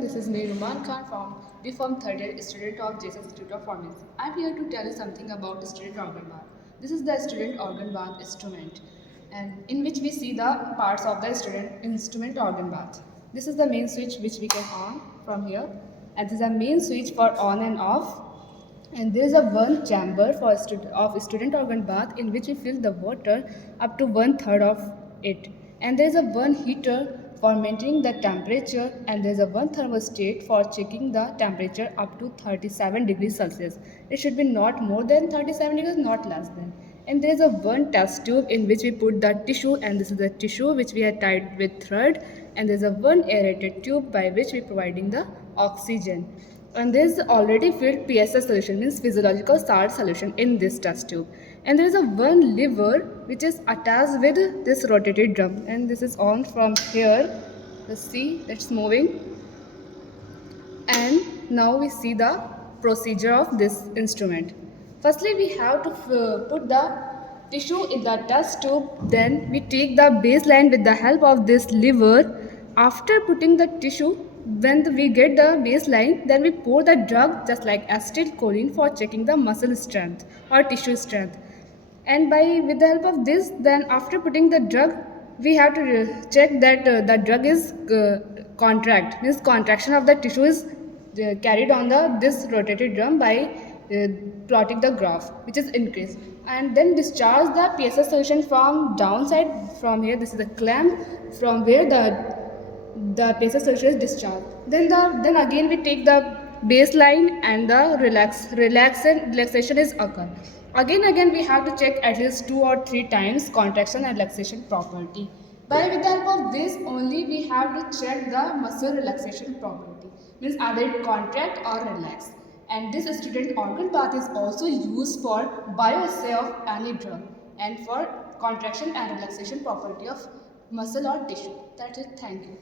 This is me, Ruman Khan from B.Pharm 3rd year student of Jssingh Institute of Pharmacy. I am here to tell you something about student organ bath. This is the student organ bath instrument, and in which we see the parts of the student instrument organ bath. This is the main switch which we can on from here, and this is a main switch for on and off. And there is a one chamber for student organ bath in which we fill the water up to 1/3 of it. And there is a one heater for maintaining the temperature, and there is a one thermostat for checking the temperature up to 37 degrees Celsius. It should be not more than 37 degrees, not less than. And there is a one test tube in which we put the tissue, and this is the tissue which we are tied with thread. And there is a one aerated tube by which we are providing the oxygen. And there is already filled PSS solution, means physiological salt solution, in this test tube. And there is a one lever which is attached with this rotated drum, and this is on from here. Let's see, it's moving. And now we see the procedure of this instrument. Firstly, we have to put the tissue in the test tube. Then we take the baseline with the help of this lever. After putting the tissue, when we get the baseline, then we pour the drug just like acetylcholine for checking the muscle strength or tissue strength. And with the help of this, then after putting the drug, we have to check that the drug is contract, means contraction of the tissue is carried on this rotated drum by plotting the graph, which is increased. And then discharge the PSS solution from downside. From here, this is the clamp from where the PSS solution is discharged. Then again we take the baseline, and the relaxation is occur. Again we have to check at least 2 or 3 times contraction and relaxation property. With the help of this only we have to check the muscle relaxation property, means either it contract or relax. And this student organ bath is also used for bioassay of any drug and for contraction and relaxation property of muscle or tissue. That's it. Thank you.